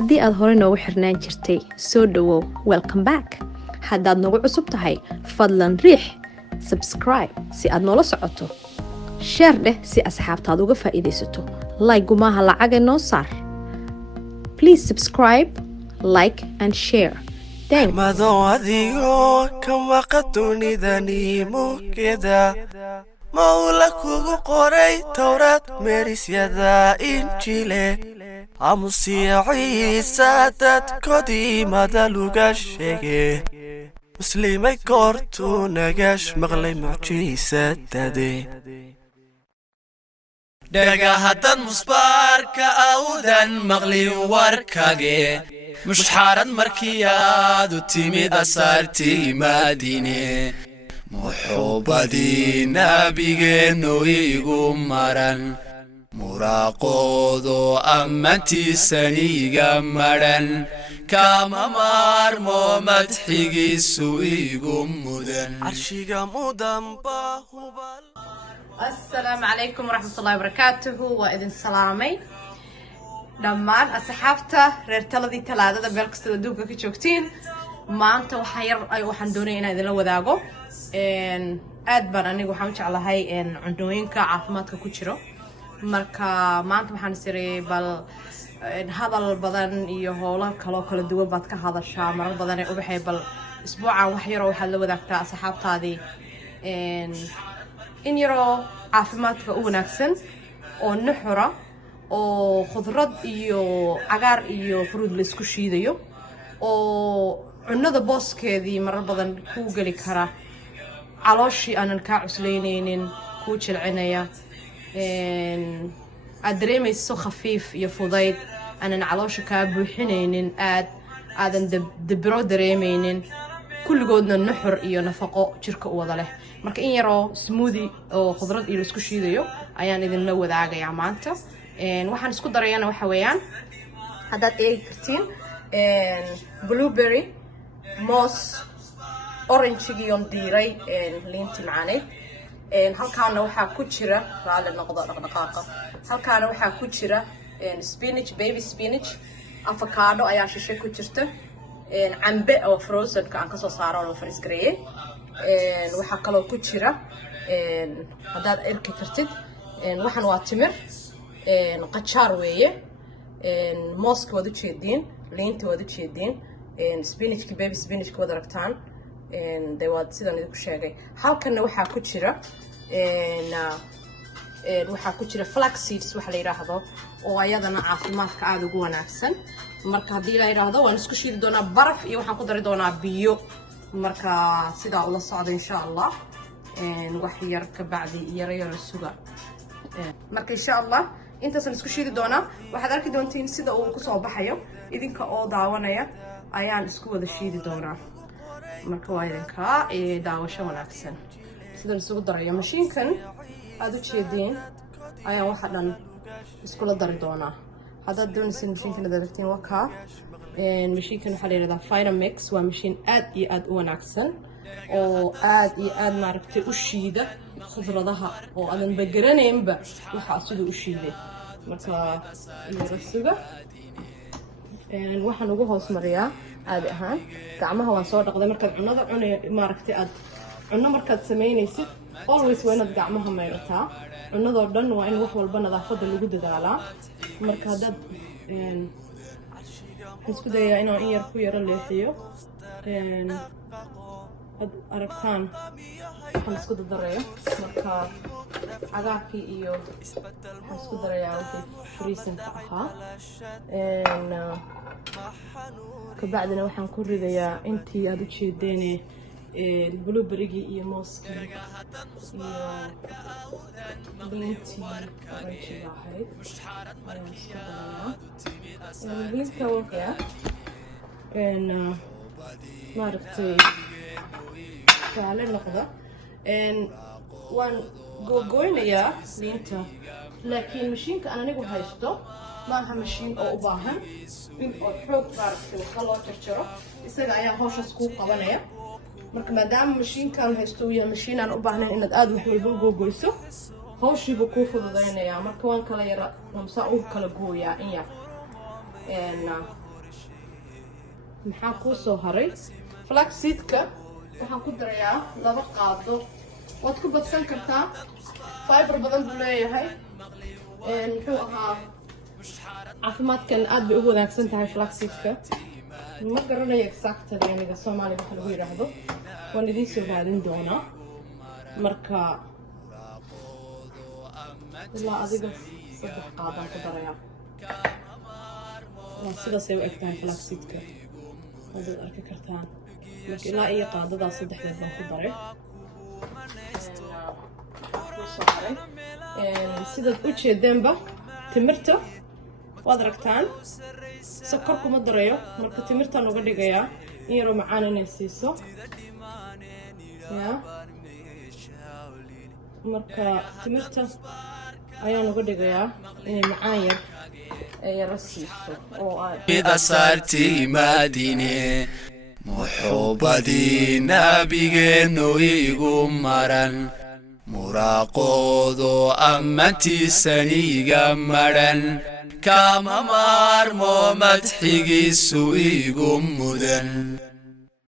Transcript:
haddii aad hore noogu xirnaan jirtay soo dhawow welcome back haddaad nagu cusub tahay fadlan riix subscribe si aad noola socoto share dheh si asxaabtaad uga faa'iidaysato like gumaha lacaga noo saar please subscribe like and share thanks mado adigo kama qadunidani mukeda maula kugu qoray tawrat merisyada injile amusiya ciisa dadkoodii madaluga sheege muslimay koortuu nagash maqlay mucjiisadade dhaga haddad musbaarka awdan maqlin warkage mushxaarad markii aad u timid asaartii maadine muxuubadii nabigeennu igu maran muraaqoodo ammaantiisaniga madhan kama maarmo madxigiisu igu mudan carshiga mudan baa hubal السلام عليكم ورحمة الله وبركاته وإذن سلامي دمان أصحابته رتلدي ثلاثة بلكستو دوكا كجوكتين ما أنت وحير أي وحن دوني إن إذا لو ذاقو إن أدبر أني وحمش على هاي إن عندوين كعافمات كوتشرو مركا ما أنت وحن سري بل إن هذا البدن يهولا كلو كل الدول باتك هذا الشامر البدن أبحي بل أسبوعا وحير وحن لو ذاقتا أصحابته هذه إن يرو عافماتك ونكسن أو نحرة أو خضرات إيو عقار إيو فروض لسكوشي ديو أو عنده بوس كذي مرة بدن كوجلي كرا علاشي أنا الكعس لينين كوتش العناية إن أدريم يسو خفيف يفضيت أنا علاش كابو حنين آدم دبرو دريمين كل جودنا النحر إيو نفقو شركة وضله marka in yaro smoothie oo khudrad iyo isku shiidayo ayaan idin la wadaagaya maanta waxaan isku darayana waxa weeyaan hadaad eegi kartiin blueberry moss orange iyo diiray liinti macaanay halkaana waxa ku jira raali noqdo dhaqdhaqaaqa halkaana waxa ku jira spinach baby spinach avocado ayaa shishe ku jirta cambe oo frozen ka aan ka soo saaro oo freeze gareeyay waxa kaloo ku jira hadaad arki kartid waxan waa timir qajaar weeye mooska wada jeedin liinta wada jeedin spinachki baby spinachki wada ragtaan deewad sidan idinku sheegay halkana waxa ku jira flax seeds waxa la yiraahdo oo ayadana caafimaadka aad ugu wanaagsan marka hadii la yiraahdo waan isku shiidi doonaa baraf iyo waxaan ku dari doonaa biyo marka sidaa ula socdo insha Allah wax yar ka bacdi yar suga marka insha Allah intaasaan isku shiidi doonaa waxaad arki doontiin sida uu ku soo baxayo idinka oo daawanaya ayaan isku wada shiidi doonaa marka waa idinka daawasho wanaagsan sida isugu darayo mashiinkan aad u jeedeen ayaan waxa dhan isku la dari doonaa haddaad doonaysid mashiinkan aad aragtiin waa ka mashiinkan waxa la yiraahdaa Vitamix waa mashiin aad iyo aad u wanaagsan oo aad iyo aad maaragtay u shiida khudradaha oo aan bagaraneynba waxa sidoo u shiiday marka rasuga waxaan ugu hoos mariyaa aad ahaan gacmaha waan soo dhaqday markaad cunada cunay maaragtay aad cunno markaad sameynaysid always waa inaad gacmaha mayrataa cunadoo dhan waa in wax walba nadaafada lagu dadaalaa marka haddaad isku dayaa inaan in yar ku yara leexiyo ad aragtaan waxaan isku darayo marka cagaarkii iyo waxaan isku darayaa wixii freezinka ahaa kabacdina waxaan ku ridayaa intii aad u jeedeen blueberry iyo mooska iyo liintii orange ahayd liinta waa maaragtay kaale noqda waan googoynayaa liinta laakiin mashiinka aan anigu haysto maaha mashiin oo u baahan in oo xoog maaragtay waxa loo jarjaro isaga ayaa hawshaas ku qabanaya marka maadaama mashiinkan haysto uu yahay mashiin aan u baahnayn inaad aad wax walba u googoyso hawshiiba ku fududeynaya marka waan kala yara namsa u kala gooyaa in yar maxaa kuu soo haray flaxseedka waxaan ku darayaa 2 qaado waad ku badsan kartaa fiber badan buu leeyahay muxuu ahaa caafimaadkan aad bay ugu wanaagsan tahay flaxseedka ma garanayo exactly aniga Soomaaliga waxa lagu yiraahdo waan idin soo raadin doonaa marka ilaa adiga 3 qaadaan ku darayaa sidaas ay u egtahay flaxseedka hadda arki kartaan marka ilaa iyo qaadadaas 3 baan ku daray sidaad u jeedeenba timirta waad aragtaan sokor kuma darayo marka timirtaan uga dhigayaa in yaroo macaan inay siiso marka timirta ayaan uga dhigayaa inay macaan yar ay yara siiso oo ida saarti madine muxuubadii nabigeenu igu maran muraaqoodo ammaantiisaniga madhan kama maarmo madxigiisu igu mudan